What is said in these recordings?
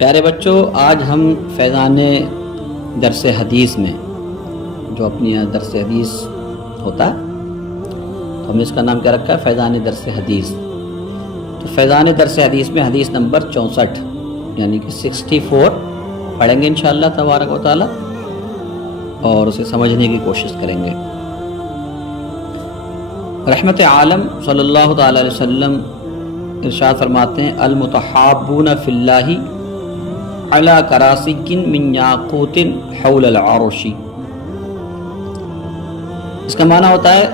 پیارے بچوں، آج ہم فیضان درس حدیث میں جو اپنی درس حدیث ہوتا ہے تو ہم نے اس کا نام کیا رکھا ہے؟ فیضان درس حدیث۔ تو فیضان درس حدیث میں حدیث نمبر 64 یعنی کہ 64 پڑھیں گے انشاءاللہ تبارک و تعالی اور اسے سمجھنے کی کوشش کریں گے۔ رحمت عالم صلی اللہ تعالی علیہ وسلم ارشاد فرماتے ہیں: المتحابون فی اللہ علی کراسی من یاقوت حول العرش۔ اس کا معنی ہوتا ہے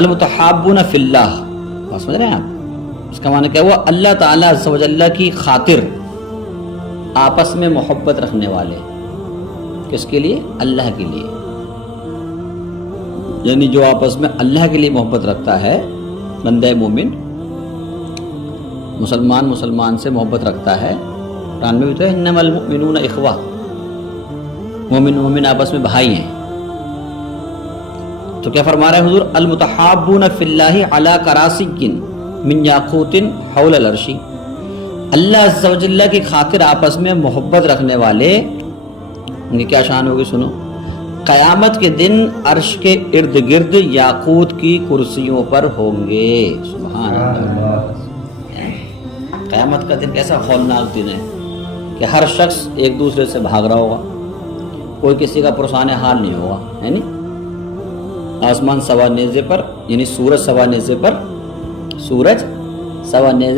المتحابون فی اللہ، سمجھ رہے ہیں آپ؟ اس کا معنی کیا ہوا؟ اللہ تعالیٰ عز و جل کی خاطر آپس میں محبت رکھنے والے۔ کس کے لیے؟ اللہ کے لیے۔ یعنی جو آپس میں اللہ کے لیے محبت رکھتا ہے، بندہ مومن مسلمان سے محبت رکھتا ہے۔ قرآن میں بھی تو ہے انما المؤمنون اخوہ، مومن آپس میں بھائی ہیں۔ تو کیا فرما رہے ہیں حضور؟ المتحابون فی اللہ علی کراسی من یاقوت حول العرش۔ اللہ عز و جل کی خاطر آپس میں محبت رکھنے والے، ان کی کیا شان ہوگی؟ سنو، قیامت کے دن عرش کے ارد گرد یاقوت کی کرسیوں پر ہوں گے۔ سبحان اللہ! قیامت کا دن کیسا ہولناک دن ہے کہ ہر شخص ایک دوسرے سے بھاگ رہا ہوگا، کوئی کسی کا پرسان حال نہیں ہوگا، ہے نہیں؟ آسمان سوا نیزے پر، یعنی سورج سوا نیزے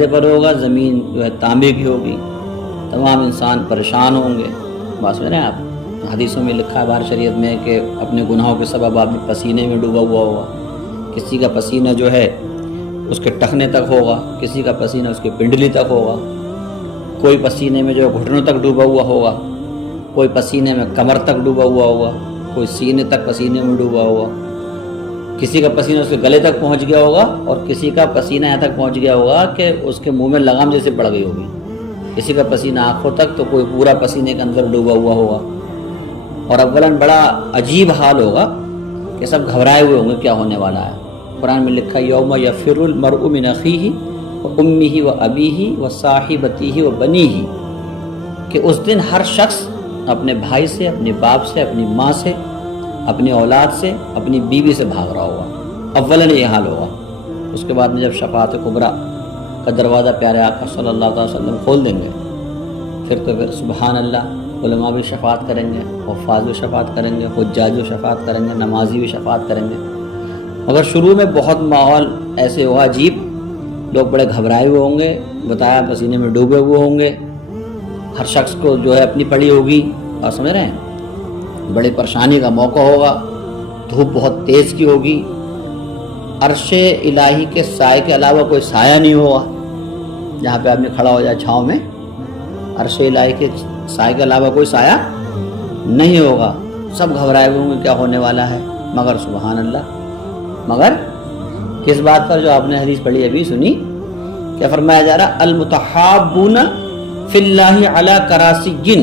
پر ہوگا، زمین جو ہے تانبے کی ہوگی، تمام انسان پریشان ہوں گے۔ بات سمجھ رہے ہیں آپ؟ حدیثوں میں لکھا ہے بار شریعت میں کہ اپنے گناہوں کے سبب آدمی پسینے میں ڈوبا ہوا ہوگا، کسی کا پسینہ جو ہے اس کے ٹخنے تک ہوگا، کسی کا پسینہ اس کے پنڈلی تک ہوگا، کوئی پسینے میں جو ہے گھٹنوں تک ڈوبا ہوا ہوگا، کوئی پسینے میں کمر تک ڈوبا ہوا ہوگا، کوئی سینے تک پسینے میں ڈوبا ہوگا، کسی کا پسینہ اس کے گلے تک پہنچ گیا ہوگا، اور کسی کا پسینہ یہاں تک پہنچ گیا ہوگا کہ اس کے منہ میں لگام جیسے پڑ گئی ہوگی، کسی کا پسینہ آنکھوں تک، تو کوئی پورا پسینے کے اندر ڈوبا ہوا ہوگا۔ اور اولاً بڑا عجیب حال ہوگا کہ سب گھبرائے ہوئے ہوں گے کیا ہونے والا ہے۔ قرآن میں لکھا: یوم یفر المرء من اخیہ وامہ وابیہ وصاحبتہ وبنیہ، کہ اس دن ہر شخص اپنے بھائی سے، اپنے باپ سے، اپنی ماں سے، اپنی اولاد سے، اپنی بیوی سے بھاگ رہا ہوگا۔ اولاً یہ حال ہوگا۔ اس کے بعد میں جب شفاعت کبریٰ کا دروازہ پیارے آقا صلی اللہ علیہ وسلم کھول دیں گے، پھر سبحان اللہ، علماء بھی شفاعت کریں گے، حفاظ بھی شفاعت کریں گے، حجاج بھی شفاعت کریں گے، نمازی بھی شفاعت کریں گے۔ مگر شروع میں بہت ماحول ایسے ہوا عجیب، لوگ بڑے گھبرائے ہوئے ہوں گے، بتایا پسینے میں ڈوبے ہوئے ہوں گے، ہر شخص کو جو ہے اپنی پڑی ہوگی، آپ سمجھ رہے ہیں؟ بڑی پریشانی کا موقع ہوگا، دھوپ بہت تیز کی ہوگی، عرش الہی کے سائے کے علاوہ کوئی سایہ نہیں ہوگا، جہاں پہ آدمی کھڑا ہو جائے چھاؤں میں، عرش الہی کے سائے کے علاوہ کوئی سایہ نہیں ہوگا۔ سب گھبرائے ہوئے ہوں گے کیا ہونے والا ہے، مگر سبحان اللہ، مگر کس بات پر؟ جو آپ نے حدیث پڑھی ابھی سنی، کیا فرمایا جا رہا؟ المتحابون فی اللہ علی کراسی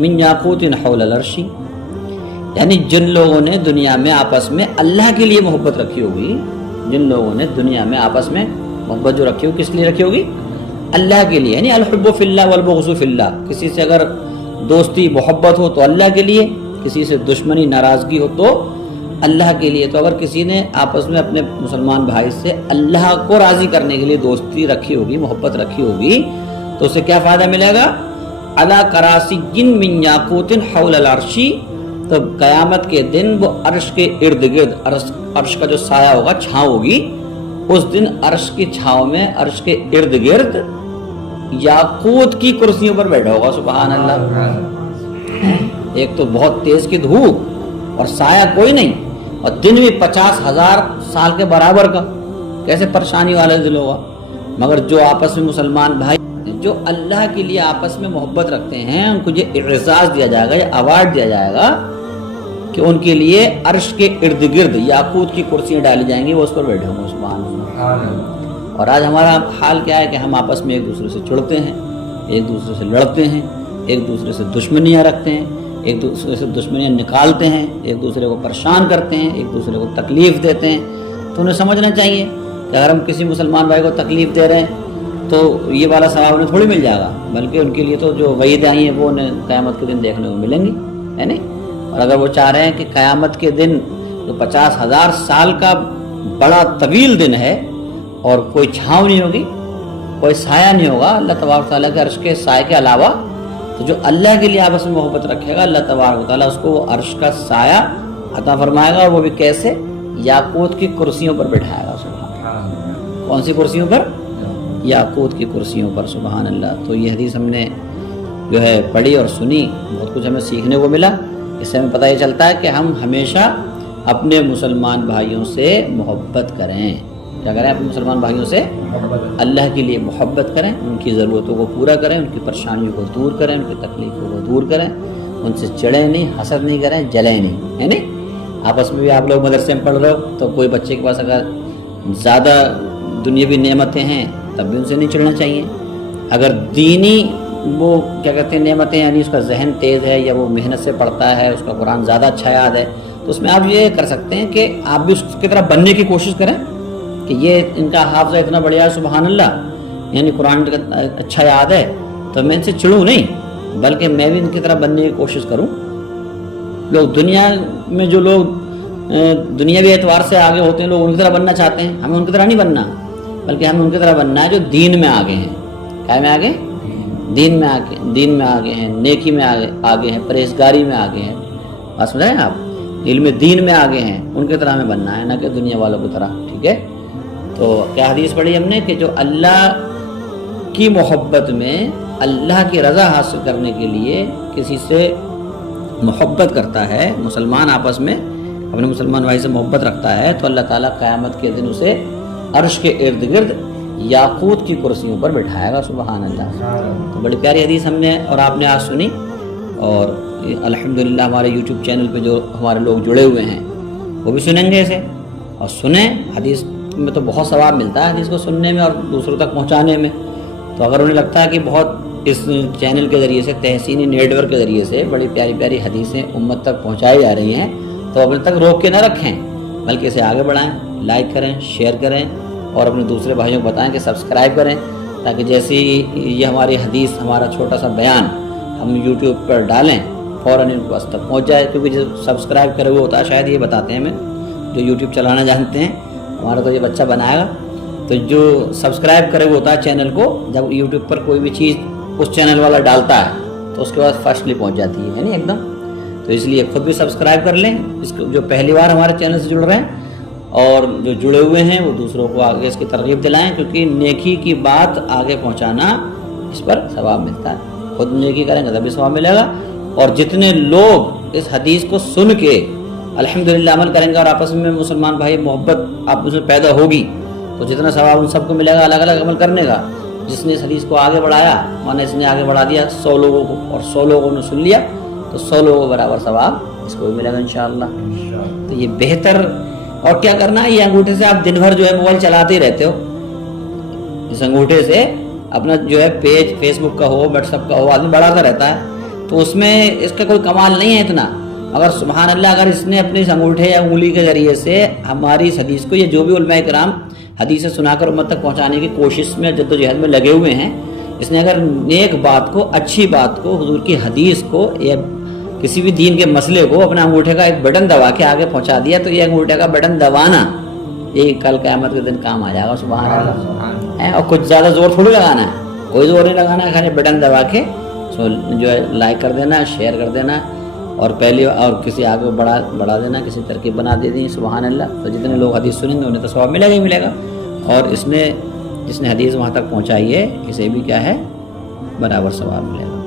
من یاقوت حول العرش، یعنی جن لوگوں نے دنیا میں آپس میں اللہ کے لیے محبت رکھی ہوگی، جن لوگوں نے دنیا میں آپس میں محبت جو رکھی ہوگی، کس لیے رکھی ہوگی؟ اللہ کے لیے، یعنی الحب فی اللہ والبغض فی اللہ۔ کسی سے اگر دوستی محبت ہو تو اللہ کے لیے، کسی سے دشمنی ناراضگی ہو تو اللہ کے لیے۔ تو اگر کسی نے آپس میں اپنے مسلمان بھائی سے اللہ کو راضی کرنے کے لیے دوستی رکھی ہوگی، محبت رکھی ہوگی، تو اسے کیا فائدہ ملے گا؟ علی کراسی من یاقوت حول العرش، تو قیامت کے دن وہ عرش کے ارد گرد، عرش کا جو سایہ ہوگا، چھاؤں ہوگی، اس دن عرش کی چھاؤں میں، عرش کے ارد گرد یاقوت کی کرسیوں پر بیٹھا ہوگا۔ سبحان اللہ! ایک تو بہت تیز کی دھوپ اور سایہ کوئی نہیں، اور دن بھی 50,000 سال کے برابر کا، کیسے پریشانی والا دل ہوگا۔ مگر جو آپس میں مسلمان بھائی جو اللہ کے لیے آپس میں محبت رکھتے ہیں، ان کو یہ اعزاز دیا جائے گا، یہ ایوارڈ دیا جائے گا کہ ان کے لیے عرش کے ارد گرد یاقوت کی کرسیاں ڈالی جائیں گی، وہ اس پر بیٹھے ہوں گے۔ سبحان اللہ! اور آج ہمارا حال کیا ہے کہ ہم آپس میں ایک دوسرے سے چڑھتے ہیں، ایک دوسرے سے لڑتے ہیں، ایک دوسرے سے دشمنیاں رکھتے ہیں، ایک دوسرے سے دشمنیاں نکالتے ہیں، ایک دوسرے کو پریشان کرتے ہیں، ایک دوسرے کو تکلیف دیتے ہیں۔ تو انہیں سمجھنا چاہیے کہ اگر ہم کسی مسلمان بھائی کو تکلیف دے رہے ہیں تو یہ والا ثواب انہیں تھوڑی مل جائے گا، بلکہ ان کے لیے تو جو وعید آئی ہیں وہ انہیں قیامت کے دن دیکھنے کو ملیں گی، ہے نہیں؟ اور اگر وہ چاہ رہے ہیں کہ قیامت کے دن جو 50,000 سال کا بڑا طویل دن ہے اور کوئی چھاؤں نہیں ہوگی، کوئی سایہ نہیں ہوگا اللہ تبارک تعالیٰ کے عرش کے سائے کے علاوہ، تو جو اللہ کے لیے آپس میں محبت رکھے گا اللہ تبارک تعالیٰ اس کو وہ عرش کا سایہ عطا فرمائے گا، اور وہ بھی کیسے؟ یاقوت کی کرسیوں پر بٹھائے گا۔ سبحان اللہ، کون سی کرسیوں پر؟ یاقوت کی کرسیوں پر، سبحان اللہ۔ تو یہ حدیث ہم نے جو ہے پڑھی اور سنی، بہت کچھ ہمیں سیکھنے کو ملا۔ اس سے ہمیں پتہ یہ چلتا ہے کہ ہم ہمیشہ اپنے مسلمان بھائیوں سے محبت کریں۔ کیا کریں؟ اپنے مسلمان بھائیوں سے اللہ کے لیے محبت کریں، ان کی ضرورتوں کو پورا کریں، ان کی پریشانیوں کو دور کریں، ان کی تکلیفوں کو دور کریں، ان سے چڑھیں نہیں، حسد نہیں کریں، جلیں نہیں، ہے نہیں؟ آپس میں بھی آپ لوگ مدرسے میں پڑھ رہے ہو تو کوئی بچے کے پاس اگر زیادہ دنیاوی نعمتیں ہیں تب بھی ان سے نہیں چڑھنا چاہیے۔ اگر دینی وہ کیا کہتے ہیں نعمتیں، یعنی اس کا ذہن تیز ہے یا وہ محنت سے پڑھتا ہے، اس کا قرآن زیادہ اچھا یاد ہے، تو اس میں آپ یہ کر سکتے ہیں کہ آپ بھی اس کی طرح بننے کی کوشش کریں کہ یہ ان کا حافظہ اتنا بڑھیا ہے سبحان اللہ، یعنی قرآن اچھا یاد ہے، تو میں ان سے چڑھوں نہیں بلکہ میں بھی ان کی طرح بننے کی کوشش کروں۔ لوگ دنیا میں جو لوگ دنیاوی اعتبار سے آگے ہوتے ہیں، لوگ ان کی طرح بننا چاہتے ہیں، ہمیں ان کی طرح نہیں بننا، بلکہ ہمیں ان کی طرح بننا ہے جو دین میں آگے ہیں۔ کیا میں آگے؟ دین میں آگے ہیں، نیکی میں آگے ہیں، پرہیزگاری میں آگے ہیں، بات سمجھ رہے ہیں آپ؟ علم دین میں آگے ہیں، ان کی طرح ہمیں بننا ہے، نہ کہ دنیا والوں کی طرح، ٹھیک ہے؟ تو کیا حدیث پڑھی ہم نے کہ جو اللہ کی محبت میں اللہ کی رضا حاصل کرنے کے لیے کسی سے محبت کرتا ہے، مسلمان آپس میں اپنے مسلمان بھائی سے محبت رکھتا ہے، تو اللہ تعالیٰ قیامت کے دن اسے عرش کے ارد گرد یاقوت کی کرسیوں پر بٹھائے گا، سبحان اللہ۔ تو بڑی پیاری حدیث ہم نے اور آپ نے آج سنی، اور الحمدللہ ہمارے یوٹیوب چینل پہ جو ہمارے لوگ جڑے ہوئے ہیں وہ بھی سنیں گے اسے، اور سنیں۔ حدیث میں تو بہت ثواب ملتا ہے حدیث کو سننے میں اور دوسروں تک پہنچانے میں، تو اگر انہیں لگتا ہے کہ بہت اس چینل کے ذریعے سے، تحسینی نیٹ ورک کے ذریعے سے بڑی پیاری پیاری حدیثیں امت تک پہنچائی جا رہی ہیں، تو اب تک روک کے نہ رکھیں بلکہ اسے آگے بڑھائیں، لائک کریں، شیئر کریں، اور اپنے دوسرے بھائیوں کو بتائیں کہ سبسکرائب کریں، تاکہ جیسی یہ ہماری حدیث، ہمارا چھوٹا سا بیان ہم یوٹیوب پر ڈالیں فوراً ان کے پاس تک پہنچ جائے، کیونکہ جو سبسکرائب کرے ہوئے ہوتا ہے، شاید یہ بتاتے ہیں ہمیں جو یوٹیوب چلانا جانتے ہیں، ہمارا تو یہ بچہ بنائے گا، تو جو سبسکرائب کرے ہوئے ہوتا ہے چینل کو، جب یوٹیوب پر کوئی بھی چیز اس چینل والا ڈالتا ہے تو اس کے بعد فرسٹلی پہنچ جاتی ہے، یعنی ایک دم۔ تو اس لیے خود بھی سبسکرائب کر لیں، اس کو جو پہلی بار ہمارے چینل سے جڑ رہے ہیں، اور جو جڑے ہوئے ہیں وہ دوسروں کو آگے اس کی ترغیب دلائیں، کیونکہ نیکی کی بات آگے پہنچانا اس پر ثواب ملتا ہے۔ خود نیکی کریں گے تبھی ثواب ملے گا، اور جتنے لوگ اس حدیث کو سن کے الحمدللہ عمل کریں گے اور آپس میں مسلمان بھائی محبت آپس میں پیدا ہوگی، تو جتنا ثواب ان سب کو ملے گا الگ الگ عمل کرنے کا۔ جس نے اس حدیث کو آگے بڑھایا، مانا اس نے آگے بڑھا دیا 100 لوگوں کو، اور 100 لوگوں نے سن لیا، تو 100 لوگوں کو برابر ثواب اس کو بھی ملے گا انشاءاللہ۔ تو یہ بہتر، اور کیا کرنا ہے، یہ انگوٹھے سے آپ دن بھر جو ہے موبائل چلاتے ہی رہتے ہو، اس انگوٹھے سے اپنا جو ہے پیج فیس بک کا ہو، واٹس ایپ کا ہو، آدمی بڑھاتا رہتا ہے، تو اس میں اس کا کوئی کمال نہیں ہے اتنا۔ اگر سبحان اللہ اگر اس نے اپنے اس انگوٹھے یا انگلی کے ذریعے سے ہماری اس حدیث کو، یہ جو بھی علماء کرام حدیثیں سنا کر امت تک پہنچانے کی کوشش میں جد و جہد میں لگے ہوئے ہیں، اس نے اگر نیک بات کو، اچھی بات کو، حضور کی حدیث کو یا کسی بھی دین کے مسئلے کو اپنے انگوٹھے کا ایک بٹن دبا کے آگے پہنچا دیا، تو یہ انگوٹھے کا بٹن دبانا یہ کل قیامت کے دن کام آ جائے گا، سبحان اللہ۔ اور کچھ زیادہ زور تھوڑی لگانا ہے، کوئی زور نہیں لگانا ہے، خالی بٹن دبا کے جو ہے لائک کر دینا، شیئر کر دینا، اور پہلے اور کسی آگے بڑھا دینا، کسی ترکیب بنا دے دیں، سبحان اللہ۔ تو جتنے لوگ حدیث سنیں گے انہیں تو ثواب ملے گا ہی ملے گا، اور جس نے حدیث وہاں تک پہنچائی ہے اسے بھی کیا ہے، برابر ثواب ملے گا۔